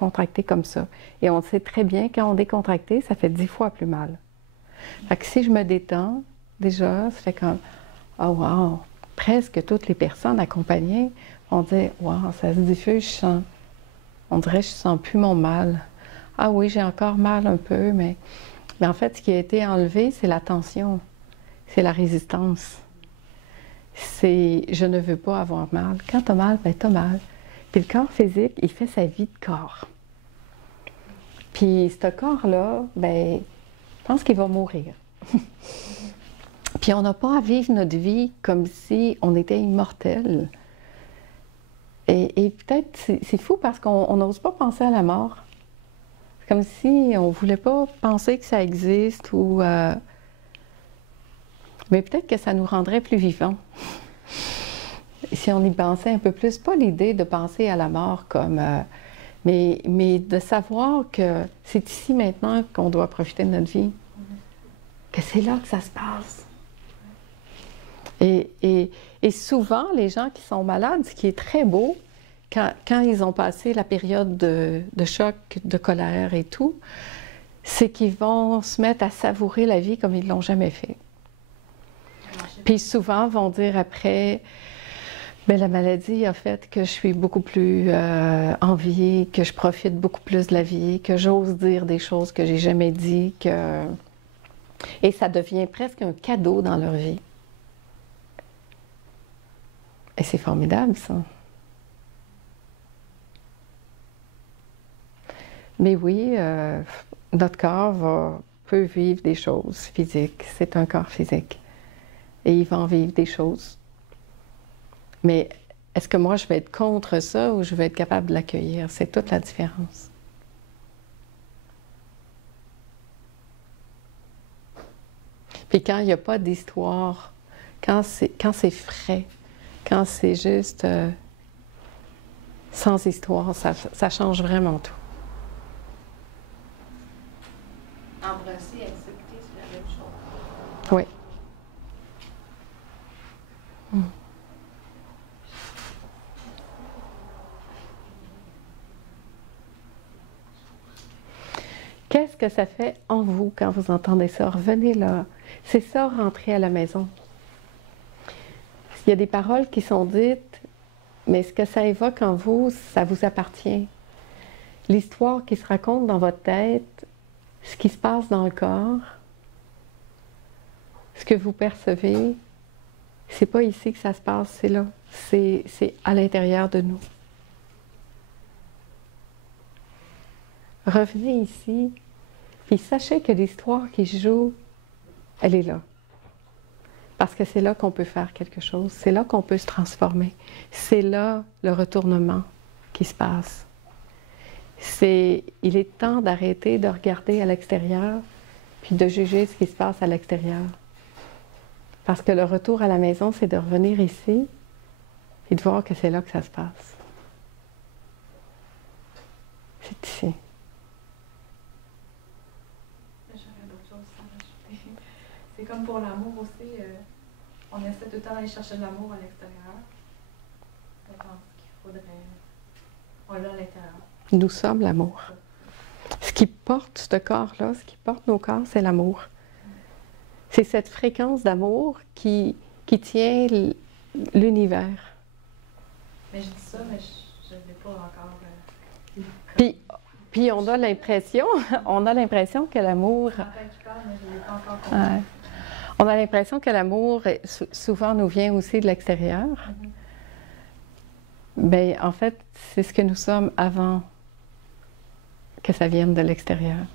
contracté comme ça. Et on sait très bien, quand on est décontracté, ça fait 10 fois plus mal. Fait que si je me détends, déjà, ça fait comme, oh wow, presque toutes les personnes accompagnées vont dire, wow, ça se diffuse, on dirait que je sens plus mon mal. Ah oui, j'ai encore mal un peu, mais en fait, ce qui a été enlevé, c'est la tension, c'est la résistance. C'est, je ne veux pas avoir mal. Quand tu as mal, ben tu as mal. Puis le corps physique, il fait sa vie de corps. Puis ce corps-là, ben, je pense qu'il va mourir. Puis on n'a pas à vivre notre vie comme si on était immortel. Et peut-être, c'est fou parce qu'on n'ose pas penser à la mort. C'est comme si on ne voulait pas penser que ça existe ou... mais peut-être que ça nous rendrait plus vivants. Si on y pensait un peu plus, pas l'idée de penser à la mort comme... mais de savoir que c'est ici maintenant qu'on doit profiter de notre vie. Que c'est là que ça se passe. Et souvent, les gens qui sont malades, ce qui est très beau, quand ils ont passé la période de choc, de colère et tout, c'est qu'ils vont se mettre à savourer la vie comme ils ne l'ont jamais fait. Puis souvent, vont dire après, bien, la maladie a fait que je suis beaucoup plus en vie, que je profite beaucoup plus de la vie, que j'ose dire des choses que j'ai jamais dit, que... Et ça devient presque un cadeau dans leur vie. Et c'est formidable, ça. Mais oui, notre corps peut vivre des choses physiques. C'est un corps physique. Et il va en vivre des choses. Mais est-ce que moi, je vais être contre ça ou je vais être capable de l'accueillir? C'est toute la différence. Puis quand il n'y a pas d'histoire, quand c'est frais, quand c'est juste sans histoire, ça change vraiment tout. Embrasser et accepter, c'est la même chose. Oui. Qu'est-ce que ça fait en vous quand vous entendez ça? Revenez là. C'est ça, rentrer à la maison. Il y a des paroles qui sont dites, mais ce que ça évoque en vous, ça vous appartient. L'histoire qui se raconte dans votre tête, ce qui se passe dans le corps, ce que vous percevez, c'est pas ici que ça se passe, c'est là. C'est à l'intérieur de nous. Revenez ici, puis sachez que l'histoire qui se joue, elle est là. Parce que c'est là qu'on peut faire quelque chose, c'est là qu'on peut se transformer. C'est là le retournement qui se passe. Il est temps d'arrêter de regarder à l'extérieur, puis de juger ce qui se passe à l'extérieur. Parce que le retour à la maison, c'est de revenir ici, et de voir que c'est là que ça se passe. C'est ici. J'aurais d'autres choses à rajouter. C'est comme pour l'amour aussi, on essaie tout le temps d'aller chercher de l'amour à l'extérieur. Je pense qu'il faudrait... On l'a à l'intérieur. Nous sommes l'amour. Ce qui porte ce corps-là, ce qui porte nos corps, c'est l'amour. C'est cette fréquence d'amour qui tient l'univers. Mais je dis ça, mais je ne l'ai pas encore... Puis on a l'impression que l'amour... Ouais. On a l'impression que l'amour, souvent, nous vient aussi de l'extérieur. Mais en fait, c'est ce que nous sommes avant que ça vienne de l'extérieur.